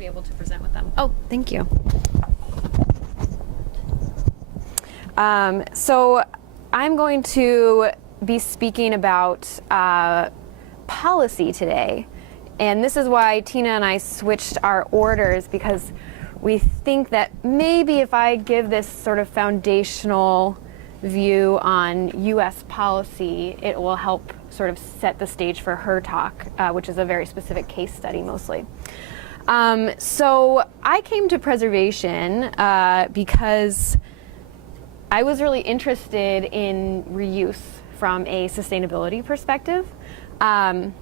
be able to present with them. Oh, thank you. So I'm going to be speaking about policy today. And this is why Tina and I switched our orders, because we think that maybe if I give this sort of foundational view on U.S. policy, it will help sort of set the stage for her talk, which is a very specific case study mostly. So I came to preservation because I was really interested in reuse from a sustainability perspective. And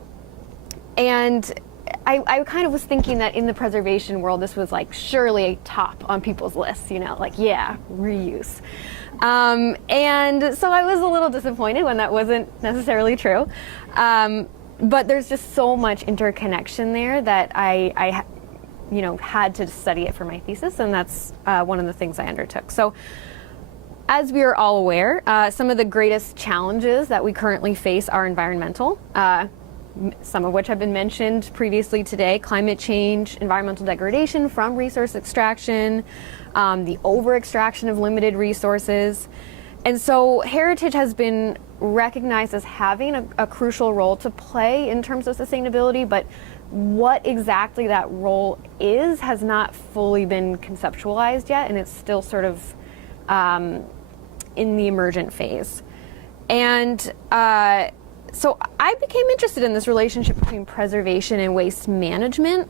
I kind of was thinking that in the preservation world, this was like surely top on people's lists, you know, like, yeah, reuse. And so I was a little disappointed when that wasn't necessarily true. But there's just so much interconnection there that I you know, had to study it for my thesis, and that's one of the things I undertook. So as we are all aware, some of the greatest challenges that we currently face are environmental. Some of which have been mentioned previously today: climate change, environmental degradation from resource extraction, the over-extraction of limited resources. And so heritage has been recognized as having a crucial role to play in terms of sustainability, but what exactly that role is has not fully been conceptualized yet, and it's still sort of in the emergent phase. And so I became interested in this relationship between preservation and waste management,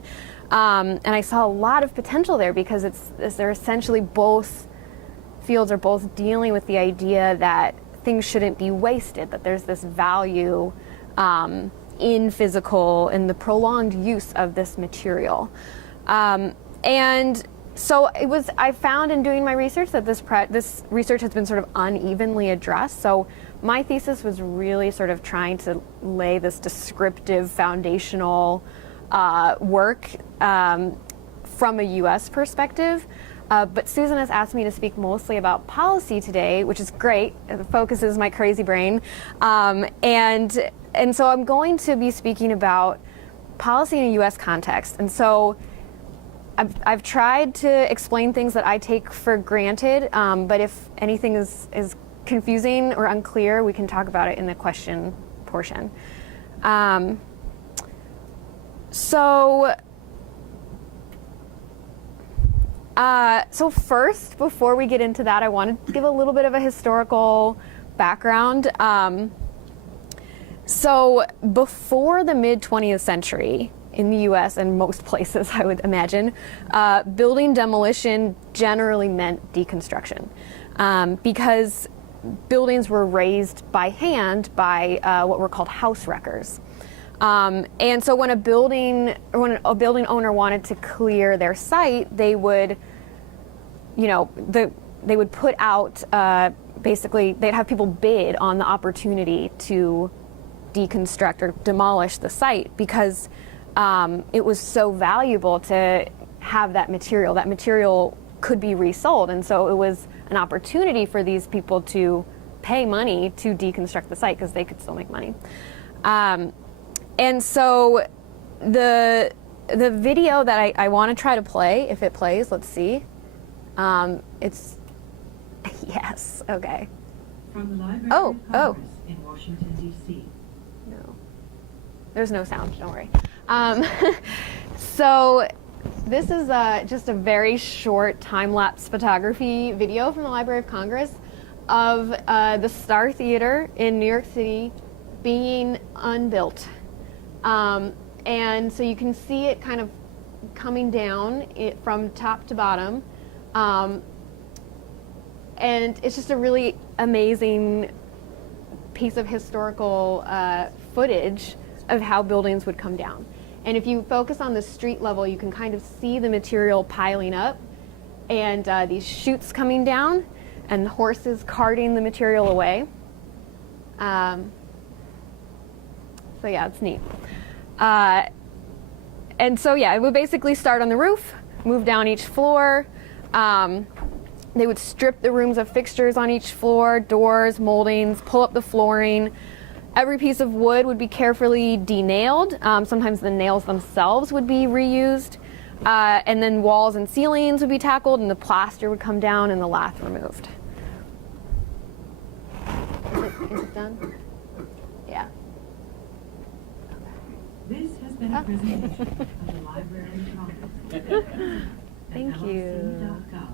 and I saw a lot of potential there because they're essentially both fields are both dealing with the idea that things shouldn't be wasted, that there's this value in the prolonged use of this material. And so I found in doing my research that this research has been sort of unevenly addressed. So my thesis was really sort of trying to lay this descriptive foundational work from a US perspective. But Susan has asked me to speak mostly about policy today, which is great. It focuses my crazy brain. And so I'm going to be speaking about policy in a US context. And so I've tried to explain things that I take for granted, but if anything is confusing or unclear, we can talk about it in the question portion. So first, before we get into that, I want to give a little bit of a historical background. So before the mid-20th century, in the US and most places, I would imagine, building demolition generally meant deconstruction, because buildings were raised by hand by what were called house wreckers. And so when a building owner wanted to clear their site, they would, they would put out, basically, they'd have people bid on the opportunity to deconstruct or demolish the site, because it was so valuable to have that material. That material could be resold, and so it was an opportunity for these people to pay money to deconstruct the site because they could still make money. And so the video that I want to try to play, if it plays, let's see. It's yes, okay. From the Library of Congress in Washington, D.C. No, there's no sound. Don't worry. So this is just a very short time-lapse photography video from the Library of Congress of the Star Theater in New York City being unbuilt. And so you can see it kind of coming down from top to bottom. And it's just a really amazing piece of historical footage of how buildings would come down. And if you focus on the street level, you can kind of see the material piling up and these chutes coming down and horses carting the material away. So yeah, it's neat. And so yeah, it would basically start on the roof, move down each floor. They would strip the rooms of fixtures on each floor, doors, moldings, pull up the flooring. Every piece of wood would be carefully denailed. Sometimes the nails themselves would be reused. And then walls and ceilings would be tackled, and the plaster would come down and the lath removed. Is it done? Yeah. This has been a presentation of the Library in Progress. Thank you. LLC.gov.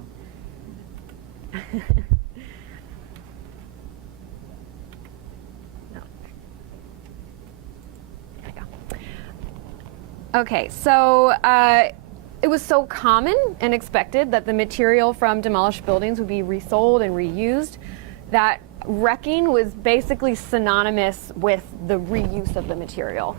No. There we go. Okay, so it was so common and expected that the material from demolished buildings would be resold and reused that wrecking was basically synonymous with the reuse of the material.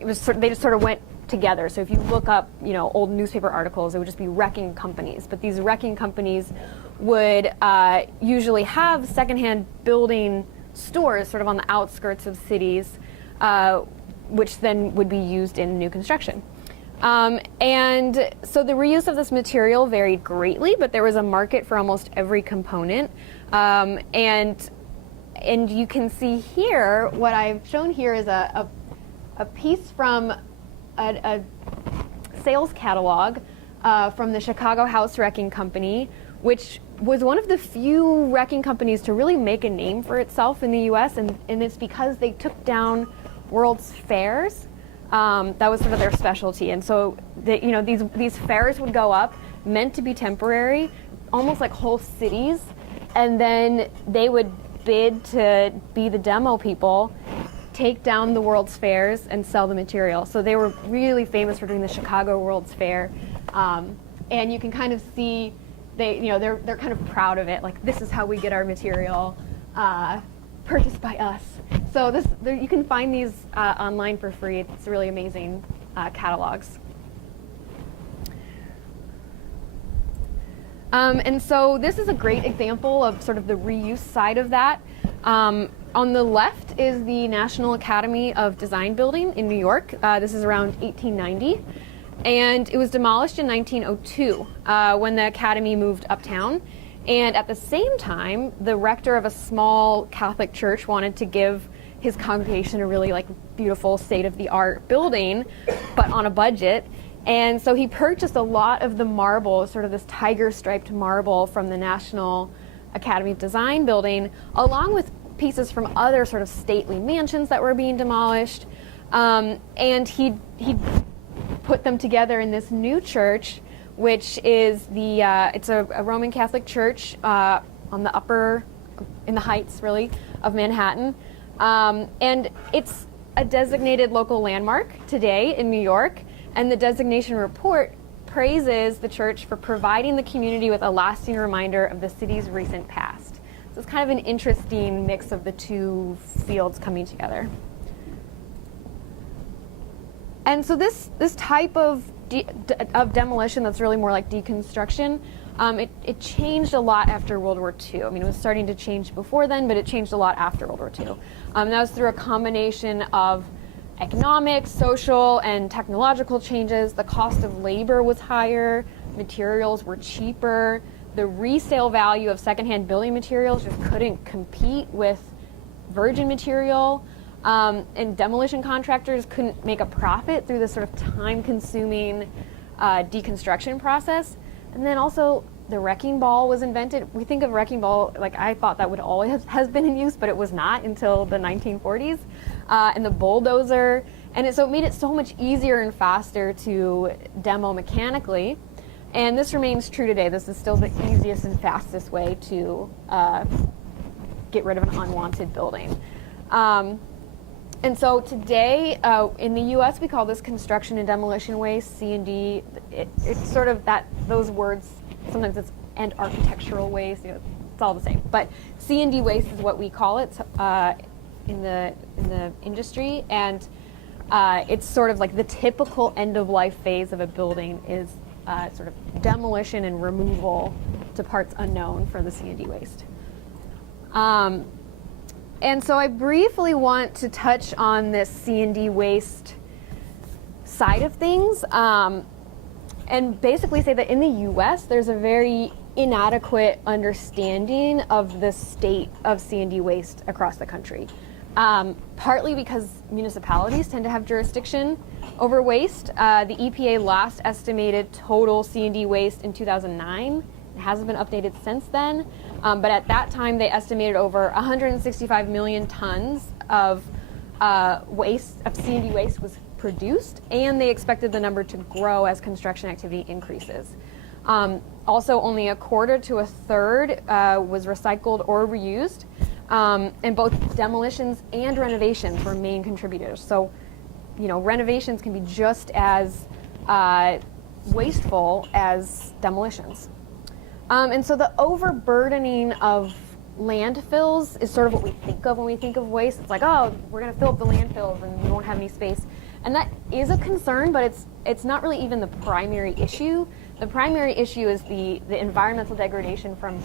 They just sort of went together. So if you look up, old newspaper articles, it would just be wrecking companies. But these wrecking companies would usually have secondhand building stores sort of on the outskirts of cities, which then would be used in new construction. And so the reuse of this material varied greatly, but there was a market for almost every component. And you can see here, what I've shown here is a piece from a sales catalog from the Chicago House Wrecking Company, which was one of the few wrecking companies to really make a name for itself in the U.S. And it's because they took down World's Fairs. That was sort of their specialty. And so these fairs would go up, meant to be temporary, almost like whole cities, and then they would bid to be the demo people, take down the World's Fairs and sell the material. So they were really famous for doing the Chicago World's Fair. And you can kind of see they're kind of proud of it. Like, this is how we get our material purchased by us. So you can find these online for free. It's really amazing catalogs. And so this is a great example of sort of the reuse side of that. On the left is the National Academy of Design building in New York. This is around 1890. And it was demolished in 1902 when the Academy moved uptown. And at the same time, the rector of a small Catholic church wanted to give his congregation a really beautiful state-of-the-art building, but on a budget. And so he purchased a lot of the marble, sort of this tiger-striped marble from the National Academy of Design building, along with pieces from other sort of stately mansions that were being demolished. And he put them together in this new church, which is it's a Roman Catholic church on the in the heights, really, of Manhattan. And it's a designated local landmark today in New York. And the designation report praises the church for providing the community with a lasting reminder of the city's recent past. So it's kind of an interesting mix of the two fields coming together. And so this type of demolition that's really more like deconstruction, it changed a lot after World War II. I mean, it was starting to change before then, but it changed a lot after World War II. That was through a combination of economic, social, and technological changes. The cost of labor was higher, materials were cheaper, the resale value of secondhand building materials just couldn't compete with virgin material, and demolition contractors couldn't make a profit through this sort of time-consuming deconstruction process. And then also the wrecking ball was invented. We think of wrecking ball, I thought that would always has been in use, but it was not until the 1940s. And the bulldozer, and so it made it so much easier and faster to demo mechanically. And this remains true today. This is still the easiest and fastest way to get rid of an unwanted building. And so today, in the U.S., we call this construction and demolition waste, C&D. It's sort of those words, sometimes it's and architectural waste, it's all the same. But C&D waste is what we call it in the industry, and it's sort of like the typical end-of-life phase of a building is sort of demolition and removal to parts unknown for the C&D waste. And so I briefly want to touch on this C&D waste side of things, and basically say that in the U.S. there's a very inadequate understanding of the state of C&D waste across the country. partly because municipalities tend to have jurisdiction over waste. The EPA last estimated total C&D waste in 2009. It hasn't been updated since then, but at that time they estimated over 165 million tons of waste, of C&D waste was produced, and they expected the number to grow as construction activity increases. Also, only a quarter to a third was recycled or reused, and both demolitions and renovations were main contributors. So, renovations can be just as wasteful as demolitions. And so the overburdening of landfills is sort of what we think of when we think of waste. It's like, oh, we're going to fill up the landfills and we won't have any space. And that is a concern, but it's not really even the primary issue. The primary issue is the environmental degradation from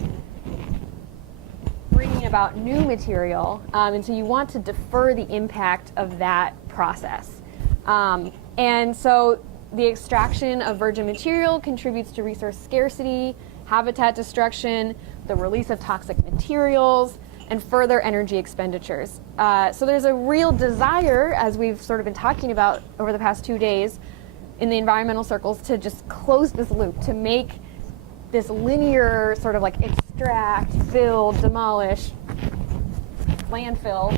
bringing about new material, and so you want to defer the impact of that process. And so the extraction of virgin material contributes to resource scarcity, habitat destruction, the release of toxic materials, and further energy expenditures. So there's a real desire, as we've sort of been talking about over the past 2 days in the environmental circles, to just close this loop, to make this linear sort of like extract, build, demolish, landfill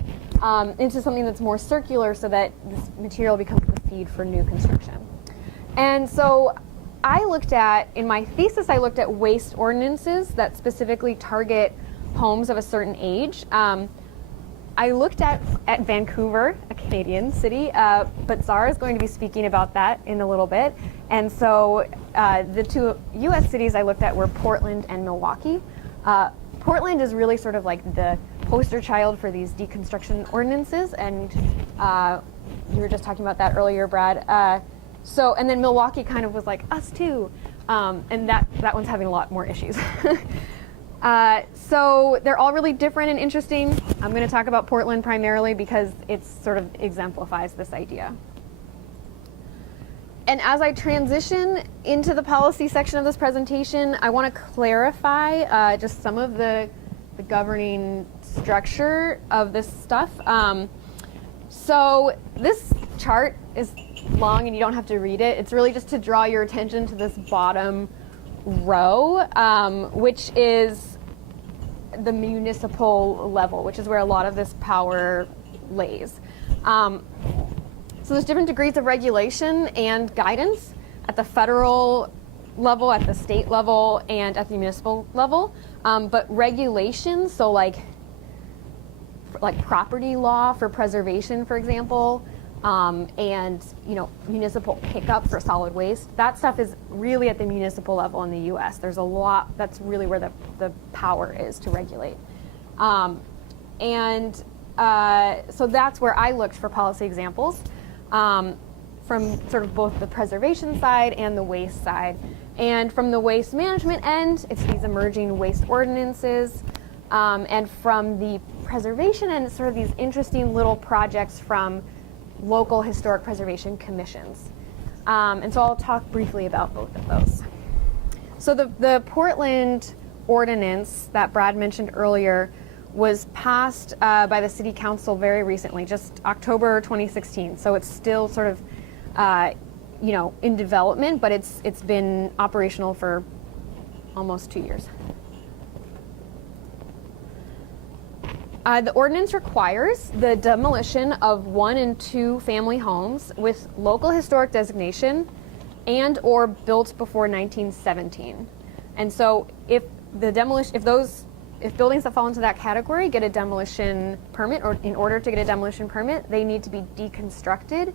into something that's more circular so that this material becomes the feed for new construction. And so in my thesis, I looked at waste ordinances that specifically target homes of a certain age. I looked at Vancouver, a Canadian city, but Zara is going to be speaking about that in a little bit. And so the two U.S. cities I looked at were Portland and Milwaukee. Portland is really sort of like the poster child for these deconstruction ordinances, and you were just talking about that earlier, Brad. And then Milwaukee kind of was like, us too, and that one's having a lot more issues. So they're all really different and interesting. I'm going to talk about Portland primarily because it sort of exemplifies this idea. And as I transition into the policy section of this presentation, I want to clarify just some of the governing structure of this stuff. So this chart is long and you don't have to read it. It's really just to draw your attention to this bottom row, which is the municipal level, which is where a lot of this power lays. So there's different degrees of regulation and guidance at the federal level, at the state level, and at the municipal level. But regulations, so like property law for preservation, for example, and municipal pickup for solid waste, that stuff is really at the municipal level in the U.S. There's a lot, that's really where the power is to regulate. So that's where I looked for policy examples from sort of both the preservation side and the waste side. And from the waste management end, it's these emerging waste ordinances. And from the preservation end, it's sort of these interesting little projects from local historic preservation commissions. And so I'll talk briefly about both of those. So the Portland ordinance that Brad mentioned earlier was passed by the city council very recently, just October 2016. So it's still sort of in development, but it's been operational for almost 2 years. The ordinance requires the demolition of 1 and 2 family homes with local historic designation and or built before 1917. And so if buildings that fall into that category get a demolition permit, or in order to get a demolition permit, they need to be deconstructed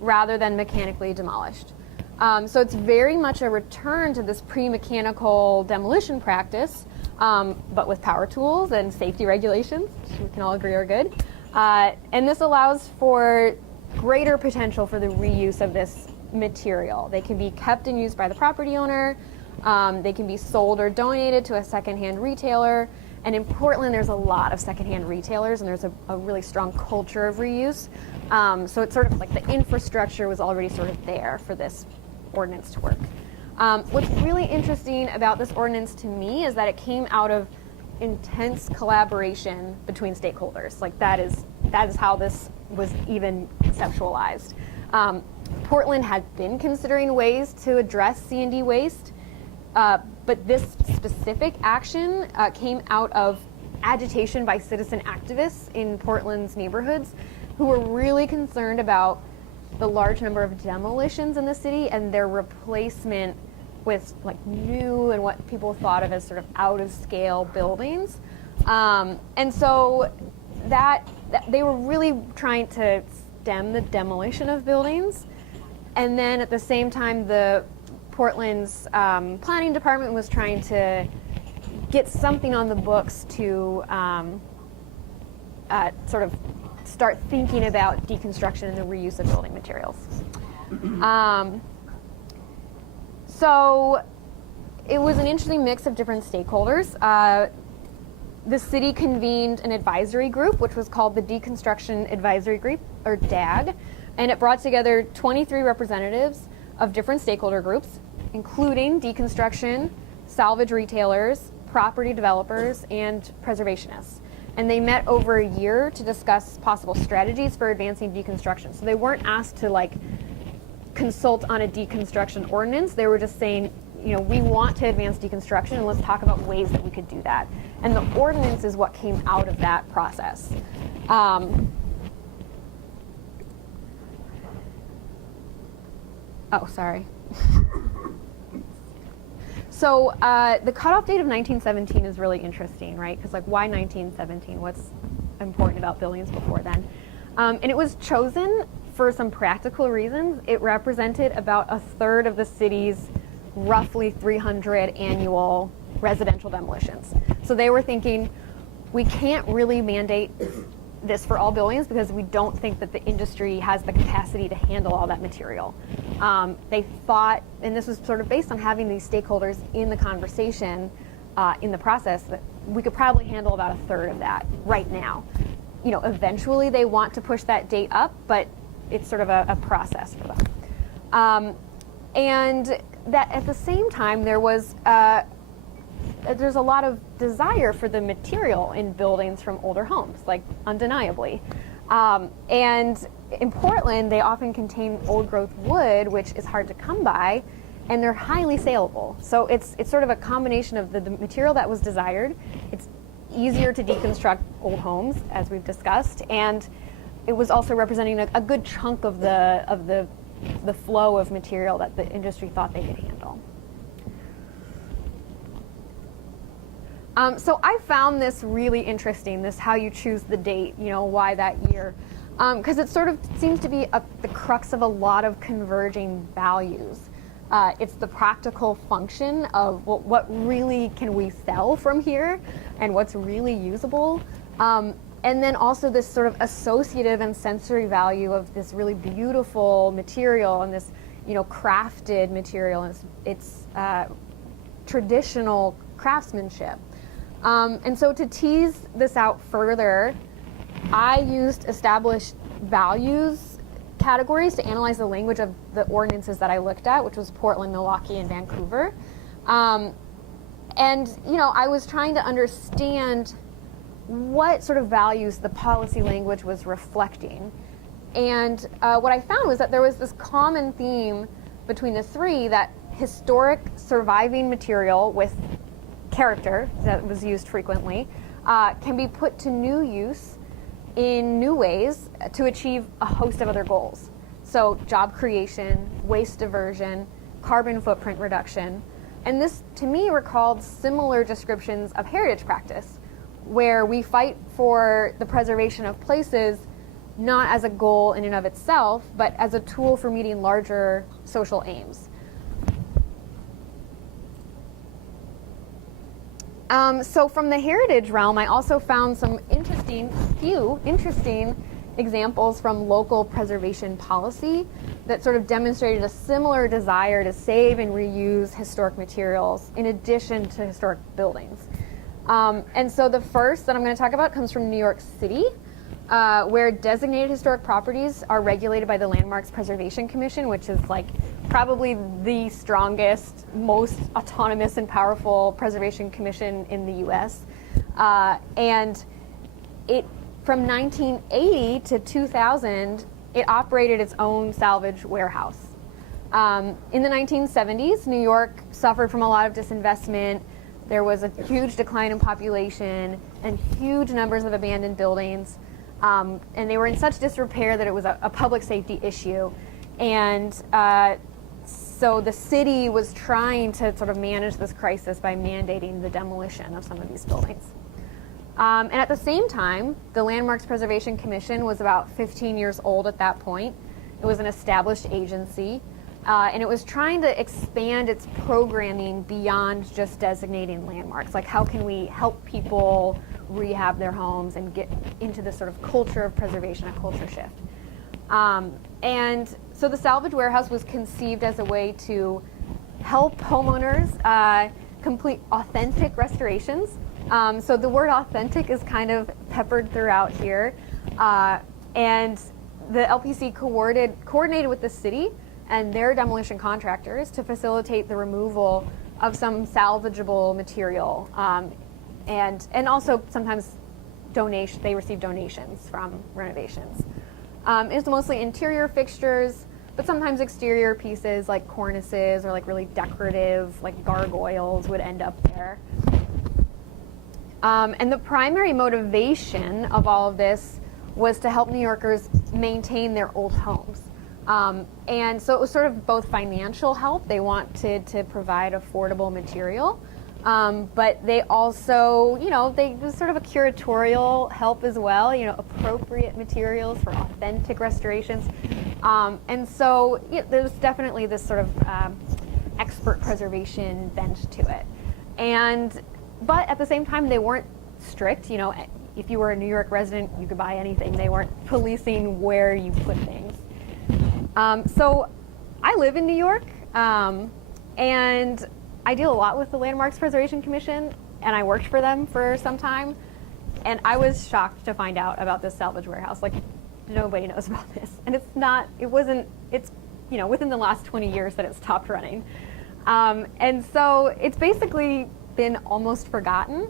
rather than mechanically demolished. So it's very much a return to this pre-mechanical demolition practice, but with power tools and safety regulations, which we can all agree are good. And this allows for greater potential for the reuse of this material. They can be kept and used by the property owner. They can be sold or donated to a secondhand retailer. And in Portland, there's a lot of secondhand retailers, and there's a really strong culture of reuse. So it's sort of like the infrastructure was already sort of there for this ordinance to work. What's really interesting about this ordinance to me is that it came out of intense collaboration between stakeholders. Like, that is that is how this was even conceptualized. Portland had been considering ways to address C&D waste, but this specific action came out of agitation by citizen activists in Portland's neighborhoods who were really concerned about the large number of demolitions in the city and their replacement with like new and what people thought of as sort of out of scale buildings. And so that they were really trying to stem the demolition of buildings. And then at the same time, the Portland's planning department was trying to get something on the books to sort of start thinking about deconstruction and the reuse of building materials. So it was an interesting mix of different stakeholders. The city convened an advisory group, which was called the Deconstruction Advisory Group, or DAG, and it brought together 23 representatives of different stakeholder groups, including deconstruction, salvage retailers, property developers, and preservationists. And they met over a year to discuss possible strategies for advancing deconstruction. So they weren't asked to like consult on a deconstruction ordinance. They were just saying, you know, we want to advance deconstruction and let's talk about ways that we could do that. And the ordinance is what came out of that process. Oh, sorry. So the cutoff date of 1917 is really interesting, right? Because like, why 1917? What's important about buildings before then? And it was chosen for some practical reasons. It represented about a third of the city's roughly 300 annual residential demolitions. So they were thinking, we can't really mandate this for all buildings because we don't think that the industry has the capacity to handle all that material. They thought, and this was sort of based on having these stakeholders in the conversation in the process, that we could probably handle about a third of that right now. You know, eventually they want to push that date up, but it's sort of a process for them. And that at the same time, there's a lot of desire for the material in buildings from older homes, like undeniably. And in Portland, they often contain old growth wood, which is hard to come by, and they're highly saleable. So it's sort of a combination of the material that was desired. It's easier to deconstruct old homes, as we've discussed, and it was also representing a good chunk of the flow of material that the industry thought they could handle. So I found this really interesting, this how you choose the date, you know, why that year. Because it sort of seems to be the crux of a lot of converging values. It's the practical function of what really can we sell from here and what's really usable. And then also this sort of associative and sensory value of this really beautiful material and this, you know, crafted material and its traditional craftsmanship. And so to tease this out further, I used established values categories to analyze the language of the ordinances that I looked at, which was Portland, Milwaukee, and Vancouver. And, you know, I was trying to understand what sort of values the policy language was reflecting. And what I found was that there was this common theme between the three, that historic surviving material with character that was used frequently can be put to new use in new ways to achieve a host of other goals. So job creation, waste diversion, carbon footprint reduction. And this, to me, recalled similar descriptions of heritage practice, where we fight for the preservation of places not as a goal in and of itself, but as a tool for meeting larger social aims. So from the heritage realm, I also found some few interesting examples from local preservation policy that sort of demonstrated a similar desire to save and reuse historic materials in addition to historic buildings. And so the first that I'm going to talk about comes from New York City, where designated historic properties are regulated by the Landmarks Preservation Commission, which is like probably the strongest, most autonomous and powerful preservation commission in the US. And it from 1980 to 2000, it operated its own salvage warehouse. In the 1970s, New York suffered from a lot of disinvestment. There was a huge decline in population and huge numbers of abandoned buildings. And they were in such disrepair that it was a public safety issue. And so the city was trying to sort of manage this crisis by mandating the demolition of some of these buildings. And at the same time, the Landmarks Preservation Commission was about 15 years old at that point. It was an established agency, and it was trying to expand its programming beyond just designating landmarks. Like, how can we help people rehab their homes and get into this sort of culture of preservation, a culture shift? And so the salvage warehouse was conceived as a way to help homeowners complete authentic restorations. So the word authentic is kind of peppered throughout here. And the LPC coordinated with the city and their demolition contractors to facilitate the removal of some salvageable material. And also sometimes they receive donations from renovations. It's mostly interior fixtures, but sometimes exterior pieces like cornices or like really decorative, like gargoyles would end up there. And the primary motivation of all of this was to help New Yorkers maintain their old homes. And so it was sort of both financial help. They wanted to provide affordable material. But they also, it was sort of a curatorial help as well, appropriate materials for authentic restorations. And so there was definitely this sort of expert preservation bent to it. But at the same time, they weren't strict. If you were a New York resident, you could buy anything. They weren't policing where you put things. So I live in New York, and I deal a lot with the Landmarks Preservation Commission, and I worked for them for some time, and I was shocked to find out about this salvage warehouse. Like, nobody knows about this, and it's within the last 20 years that it stopped running. And so it's basically been almost forgotten.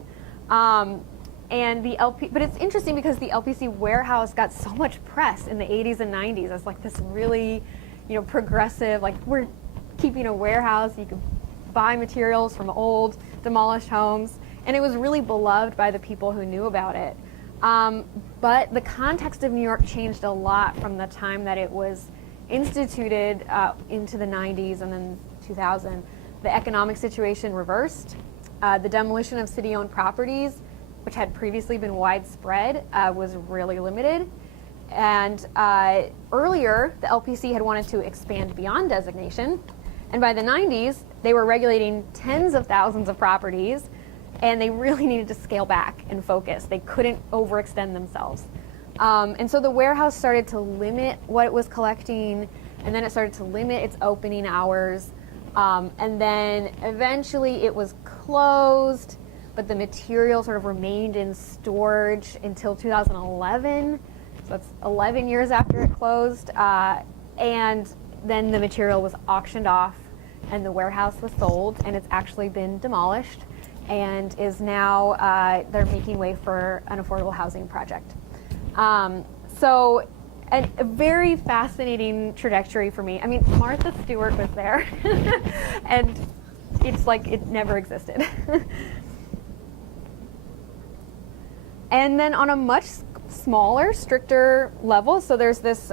And but it's interesting because the LPC warehouse got so much press in the 80s and 90s as like this really, progressive, like, we're keeping a warehouse, you can buy materials from old demolished homes, and it was really beloved by the people who knew about it. But the context of New York changed a lot from the time that it was instituted into the 90s and then 2000. The economic situation reversed. The demolition of city-owned properties, which had previously been widespread, was really limited. And earlier, the LPC had wanted to expand beyond designation. And by the 90s, they were regulating tens of thousands of properties, and they really needed to scale back and focus. They couldn't overextend themselves. And so the warehouse started to limit what it was collecting, and then it started to limit its opening hours. And then eventually it was closed, but the material sort of remained in storage until 2011. So that's 11 years after it closed. And then the material was auctioned off, and the warehouse was sold, and it's actually been demolished and is now, they're making way for an affordable housing project. So a very fascinating trajectory for me. I mean, Martha Stewart was there, and it's like it never existed. And then on a much smaller, stricter level, so there's this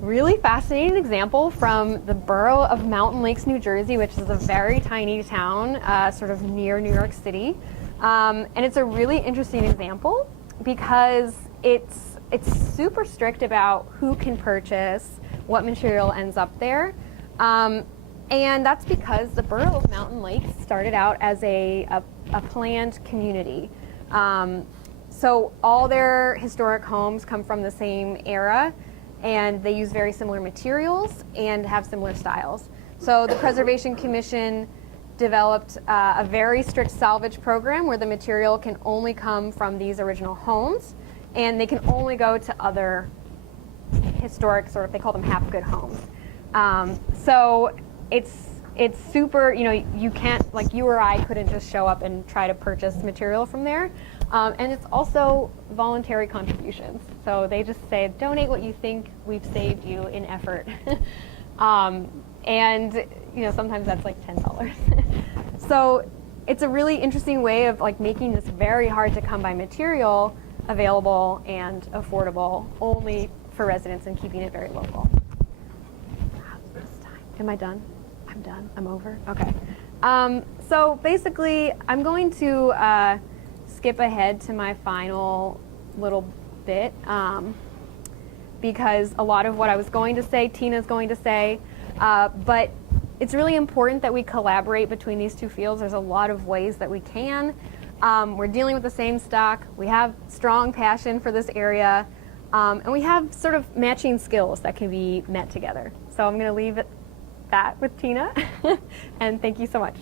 really fascinating example from the borough of Mountain Lakes, New Jersey, which is a very tiny town sort of near New York City. And it's a really interesting example because it's super strict about who can purchase, what material ends up there. And that's because the borough of Mountain Lakes started out as a planned community. So all their historic homes come from the same era, and they use very similar materials and have similar styles. So the Preservation Commission developed a very strict salvage program where the material can only come from these original homes, and they can only go to other historic, sort of, they call them half-good homes. So it's super, you can't, like, you or I couldn't just show up and try to purchase material from there. And it's also voluntary contributions. So they just say, donate what you think we've saved you in effort. And you know, sometimes that's like $10. So it's a really interesting way of like making this very hard to come by material available and affordable only for residents and keeping it very local. Am I done? I'm done. I'm over? Okay. So basically, I'm going to skip ahead to my final little bit because a lot of what I was going to say, Tina's going to say, but it's really important that we collaborate between these two fields. There's a lot of ways that we can. We're dealing with the same stock. We have strong passion for this area, and we have sort of matching skills that can be met together. So I'm going to leave it that with Tina, and thank you so much.